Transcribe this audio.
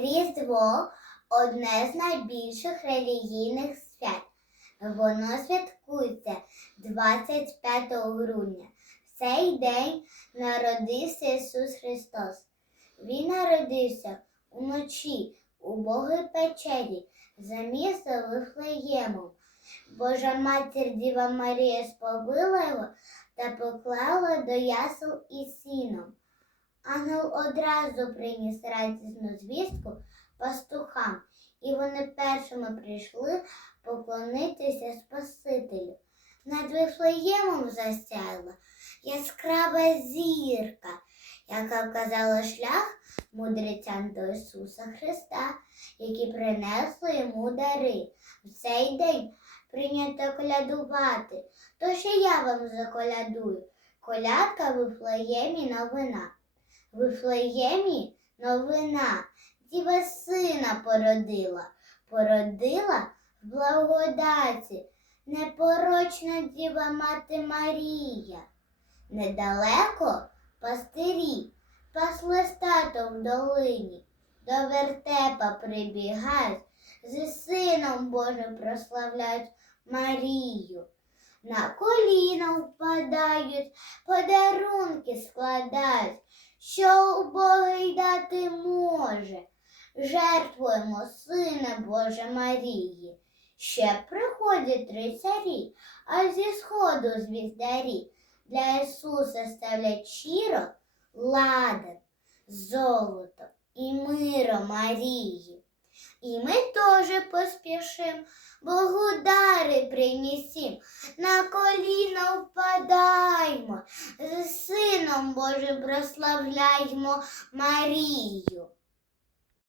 Різдво одне з найбільших релігійних свят. Воно святкується 25 грудня. В цей день народився Ісус Христос. Він народився уночі у Богій печері за місто Вифлеємом. Божа матір Діва Марія сповила його та поклала до ясел із сіном. Ангел одразу приніс радісну звістку пастухам, і вони першими прийшли поклонитися Спасителю. Над Вифлеємом засяяла яскрава зірка, яка вказала шлях мудрецям до Ісуса Христа, які принесли йому дари. В цей день прийнято колядувати, то що я вам заколядую. Колядка в Вифлеємі новина. Вифлеємі новина. Діва сина породила, породила в благодаті, непорочна діва мати Марія. Недалеко пастирі пасли стато в долині, до вертепа прибігають, зі сином Божим прославляють Марію. На коліна впадають, подарунки складають, що у Бога й дати може. Жертвуємо Сина Боже Марії. Ще приходять три а зі сходу звіздарі для Ісуса ставлять щиро ладан, золото і миро Марії. І ми теж поспішим, Богу дари принесім, на коліна Божим прославляймо Марію.